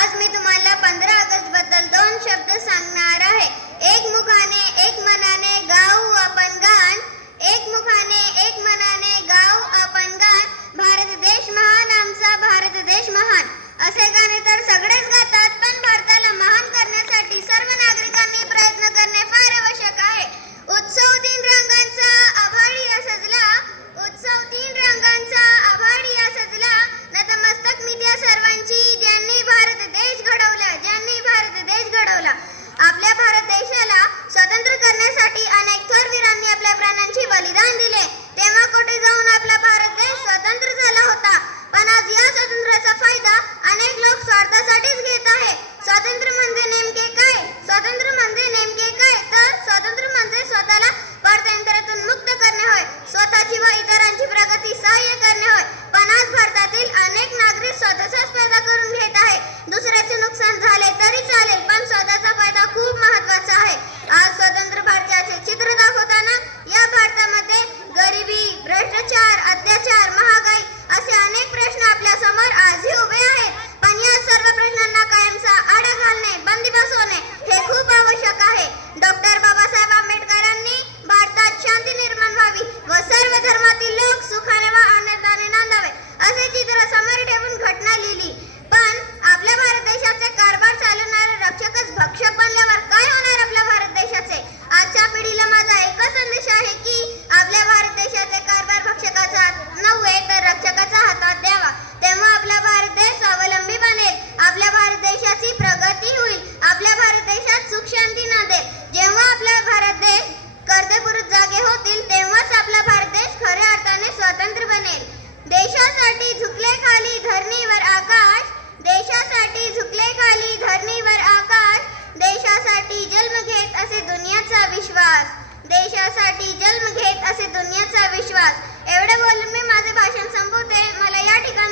आज मी तुम्हाला 15 ऑगस्ट बद्दल 2 शब्द सांगणार आहे. एक मुखाने एक मनाने गाऊ आपण गाण, एक मुखाने एक मनाने गाऊ आपण गाण, भारत देश महान आमचा भारत देश महान. असे गाणे तर सगळेच गातात, पण भारताला महान करण्यासाठी सर्व नागरिकांनी प्रयत्न करणे फार आवश्यक आहे. उत्सव तीन रंगांचा आभाळी सजला, उत्सव तीन रंगांचा आभाळी सजला, नतमस्तक मी त्या सर्वांची ज्यांनी भारत देश घडवला, ज्यांनी भारत देश घडवला. आपल्या भारत देशाला स्वतंत्र करण्यासाठी अनेक थोरवीरांनी आपल्या प्राणांचे बलिदान दिले. तेव्हा कुठे जाऊन आपला भारत देश स्वतंत्र झाला होता. पण आज या स्वातंत्र्याचा फायदा अनेक लोक स्वार्थासाठीच घेत आहे. स्वातंत्र्य म्हणजे नेमके काय? स्वातंत्र्य म्हणजे नेमके काय? तर स्वातंत्र्य म्हणजे स्वतःला परतंत्रातून मुक्त करणे होय, स्वतःची व इतरांची प्रगती सहाय्य करणे होय. पण आज भारतातील अनेक नागरिक स्वतःचाच फायदा करून घेत आहे. दुसऱ्याचे नुकसान झाले तरी चालेल, पण स्वतःचा फायदा खूप महत्त्वाचा आहे. आज स्वतंत्र भारताचे चित्र दाखवताना या भारतामध्ये गरिबी, भ्रष्टाचार, अत्याचार, महागाई असे अनेक प्रश्न आपल्या समोर आजही उभे आहेत. पण या सर्व प्रश्नांना कायमचा आळा घालणे, बंदी बसवणे हे खूप आवश्यक आहे. डॉक्टर बाबासाहेब आंबेडकरांनी भारतात शांती निर्माण व्हावी व सर्व धर्मातील लोक सुखाने व आनंदाने नांदावे असे चित्र समोर ठेवून घटना लिहिली. पण आपल्या भारत देशाचे कारभार चालवणारे रक्षकच भक्षक बनल्यावर काय होणार आपल्या भारत देशाचे? आजच्या पिढीला माझा एकच संदेश आहे की आपल्या भारत देशाचे कारभार भक्षकाचा नव्हे तर रक्षकाच्या हातात द्यावा. तेव्हा आपला भारत देश स्वावलंबी बनेल, आपल्या भारत देशाची प्रगती होईल, आपल्या भारत देशात सुख शांती नांदेल. जेव्हा आपला भारत देश कर्तव्यपूर्वक जागे होतील तेव्हाच आपला भारत देश खऱ्या अर्थाने स्वतंत्र बनेल. देशासाठी झुकले खाली धरणीवर आकाश, देशासाठी झुकले खाली धरणीवर आकाश, देशासाठी जन्म घेत असे दुनियाचा विश्वास, देशासाठी जन्म घेत असे दुनियाचा विश्वास. एवढे बोलून मी माझे भाषण संपवते. मला या ठिकाणी